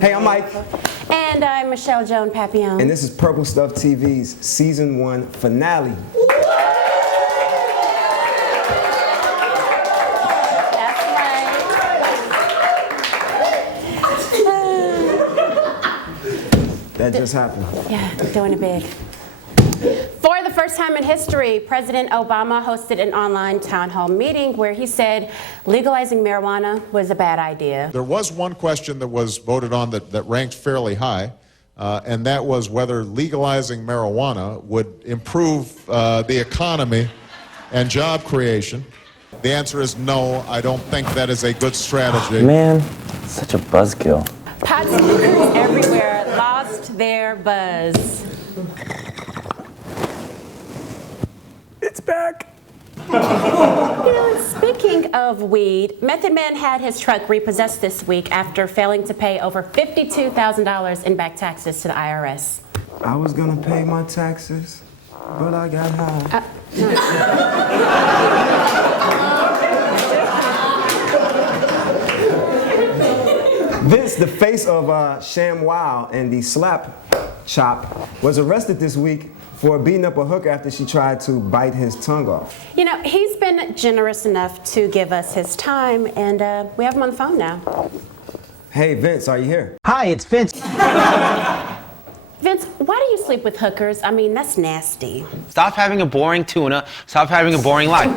Hey, I'm Mike. And I'm Michelle Joan Papillon. And this is Purple Stuff TV's Season 1 finale. That's right. That just happened. Yeah, doing it big. For the first time in history, President Obama hosted an online town hall meeting where he said legalizing marijuana was a bad idea. There was one question that was voted on that ranked fairly high, and that was whether legalizing marijuana would improve the economy and job creation. The answer is no, I don't think that is a good strategy. Man, such a buzzkill. Pot smokers everywhere lost their buzz. It's back. Speaking of weed, Method Man had his truck repossessed this week after failing to pay over $52,000 in back taxes to the IRS. I was gonna pay my taxes, but I got high. Vince, the face of ShamWow and the Slap Chop, was arrested this week for beating up a hooker after she tried to bite his tongue off. You know, he's been generous enough to give us his time, and we have him on the phone now. Hey, Vince, are you here? Hi, it's Vince. Vince, why do you sleep with hookers? I mean, that's nasty. Stop having a boring tuna. Stop having a boring life.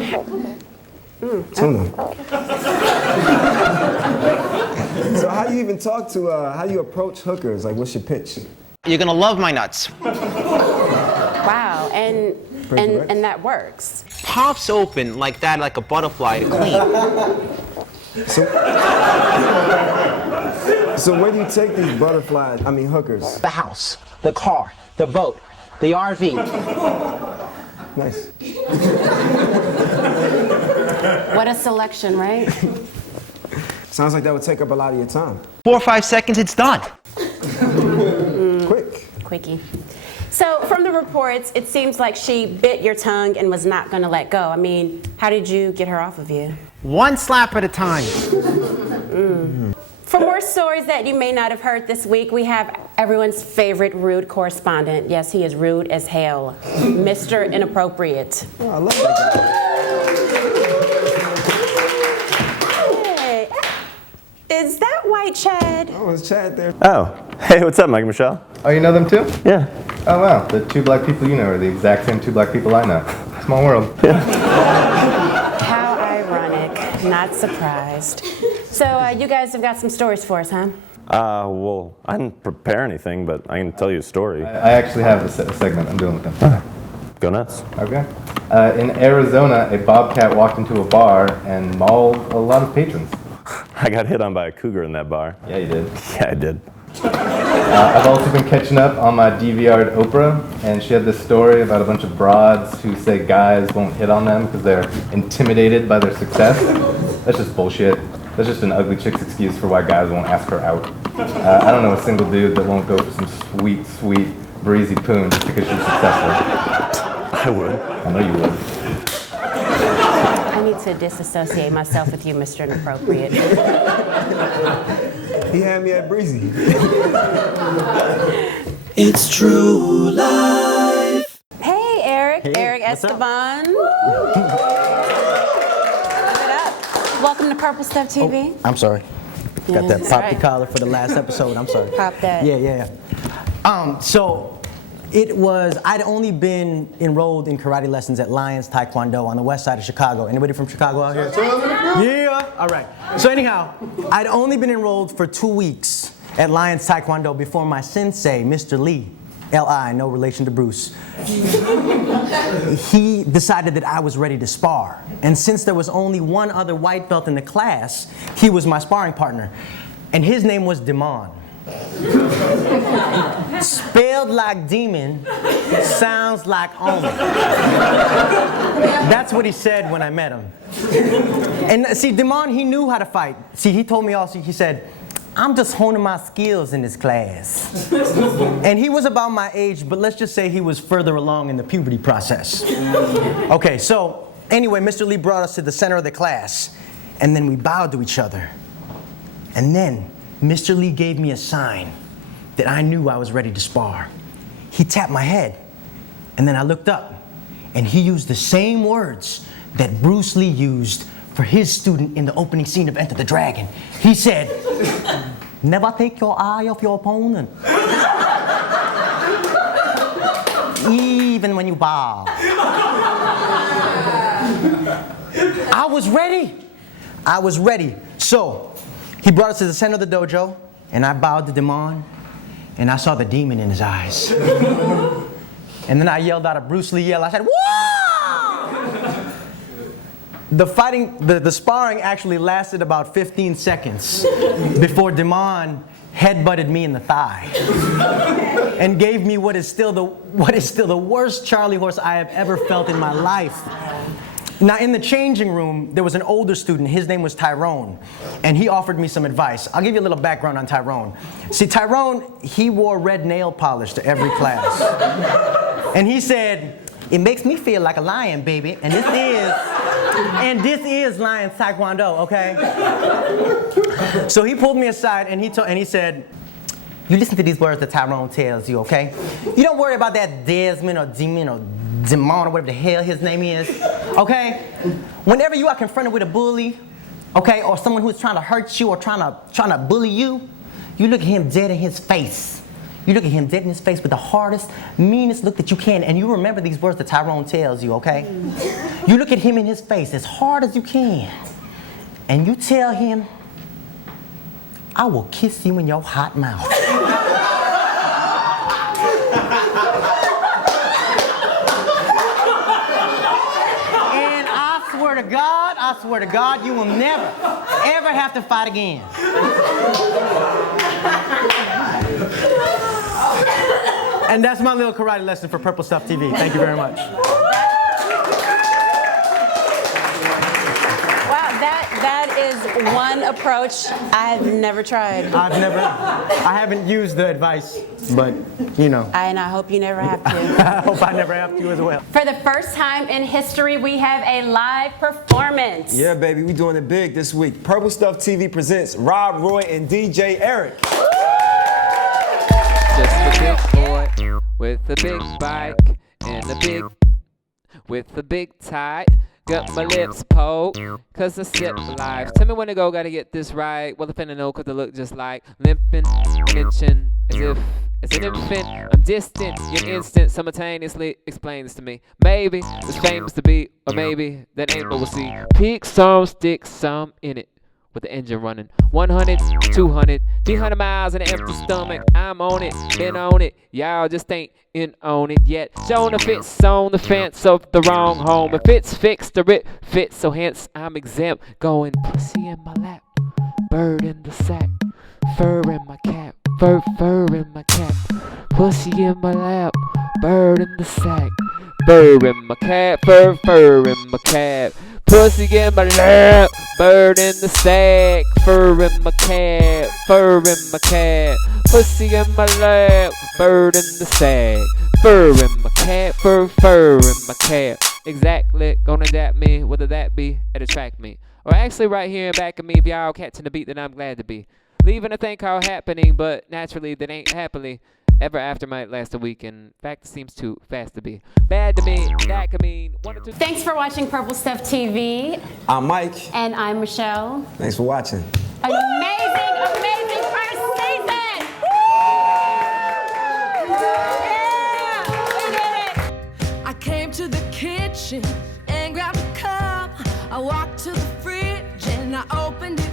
Tuna. So how do you even talk to, how do you approach hookers? Like, what's your pitch? You're gonna love my nuts. Wow, and that works. Pops open like that, like a butterfly to clean. So where do you take these hookers? The house, the car, the boat, the RV. Nice. What a selection, right? Sounds like that would take up a lot of your time. 4 or 5 seconds, it's done. Quick. Quickie. So from the reports, it seems like she bit your tongue and was not going to let go. I mean, how did you get her off of you? One slap at a time. For more stories that you may not have heard this week, we have everyone's favorite rude correspondent. Yes, he is rude as hell. Mr. Inappropriate. Oh, I love that guy. Hey, is that White Chad? Oh, it's Chad there. Oh, hey, what's up, Mike and Michelle? Oh, you know them too? Yeah. Oh, wow. The two black people you know are the exact same two black people I know. Small world. How ironic. Not surprised. So you guys have got some stories for us, huh? Well, I didn't prepare anything, but I can tell you a story. I actually have a segment I'm doing with them. Go nuts. Okay. In Arizona, a bobcat walked into a bar and mauled a lot of patrons. I got hit on by a cougar in that bar. Yeah, you did. Yeah, I did. I've also been catching up on my DVR'd Oprah, and she had this story about a bunch of broads who say guys won't hit on them because they're intimidated by their success. That's just bullshit. That's just an ugly chick's excuse for why guys won't ask her out. I don't know a single dude that won't go for some sweet, sweet, breezy poon just because she's successful. I would. I know you would. I need to disassociate myself with you, Mr. Inappropriate. He had me at Breezy. It's true life. Hey, Eric. Hey, Eric what's up? Esteban. Give it up. Welcome to Purple Stuff TV. I'm sorry. Got that That's pop right. the collar for the last episode. I'm sorry. Pop that. Yeah. So I'd only been enrolled in karate lessons at Lions Taekwondo on the west side of Chicago. Anybody from Chicago out here? Yeah. All right. So anyhow, I'd only been enrolled for 2 weeks at Lions Taekwondo before my sensei, Mr. Lee, L.I., no relation to Bruce, he decided that I was ready to spar. And since there was only one other white belt in the class, he was my sparring partner. And his name was Demon. Spelled like demon, sounds like omen. That's what he said when I met him. And see, Demon, he knew how to fight. See, he told me also, he said, I'm just honing my skills in this class. And he was about my age, but let's just say he was further along in the puberty process. Okay, so anyway, Mr. Lee brought us to the center of the class, and then we bowed to each other. And then Mr. Lee gave me a sign that I knew I was ready to spar. He tapped my head, and then I looked up, and he used the same words that Bruce Lee used for his student in the opening scene of Enter the Dragon. He said, "Never take your eye off your opponent, even when you bow." I was ready. I was ready. So he brought us to the center of the dojo, and I bowed to Demon, and I saw the demon in his eyes. And then I yelled out a Bruce Lee yell. I said, "Whoa!" The sparring actually lasted about 15 seconds before Demon headbutted me in the thigh and gave me what is still the worst Charlie horse I have ever felt in my life. Now, in the changing room, there was an older student. His name was Tyrone, and he offered me some advice. I'll give you a little background on Tyrone. See, Tyrone, he wore red nail polish to every class. And he said, "It makes me feel like a lion, baby, and this is Lion Taekwondo, okay?" So he pulled me aside, and he said, "You listen to these words that Tyrone tells you, okay? You don't worry about that Desmond or Demon or Demon or whatever the hell his name is, okay? Whenever you are confronted with a bully, okay, or someone who's trying to hurt you or trying to bully you, you look at him dead in his face. You look at him dead in his face with the hardest, meanest look that you can, and you remember these words that Tyrone tells you, okay? You look at him in his face as hard as you can, and you tell him, 'I will kiss you in your hot mouth.'" And I swear to God, you will never, ever have to fight again. And that's my little karate lesson for Purple Stuff TV. Thank you very much. That is one approach I've never tried. I haven't used the advice, but you know. And I hope you never have to. I hope I never have to as well. For the first time in history, we have a live performance. Yeah, baby, we doing it big this week. Purple Stuff TV presents Rob, Roy, and DJ Eric. Just a big boy with a big bike and with a big tie. Got my lips pulled, cause I sip life. Tell me when to go, gotta get this right. Well, if I know, cause I look just like limping, mention, as if as an infant. I'm distant, yet instant, simultaneously explains to me. Maybe it's famous to be, or maybe that ain't what we'll see. Peak some, stick some in it. With the engine running 100, 200, 300 miles in an empty stomach. I'm on it, been on it. Y'all just ain't in on it yet. Shown the fits on the fence of the wrong home. If it's fixed or it fits, so hence I'm exempt. Going pussy in my lap, bird in the sack, fur in my cap, fur in my cap. Pussy in my lap, bird in the sack, bird in my cap, fur in my cap. Pussy in my lap, bird in the sack, fur in my cap, fur in my cap. Pussy in my lap, bird in the sack, fur in my cap, fur in my cap. Exactly, gonna adapt me, whether that be and attract me. Or actually right here in back of me, if y'all catching the beat, then I'm glad to be. Leaving a thing called happening, but naturally that ain't happily. Ever after might last a week, and in fact, it seems too fast to be. Bad to me, that could mean 1 or 2. Thanks for watching Purple Stuff TV. I'm Mike. And I'm Michelle. Thanks for watching. An amazing, amazing first season! Yeah, we did it! I came to the kitchen and grabbed a cup. I walked to the fridge and I opened it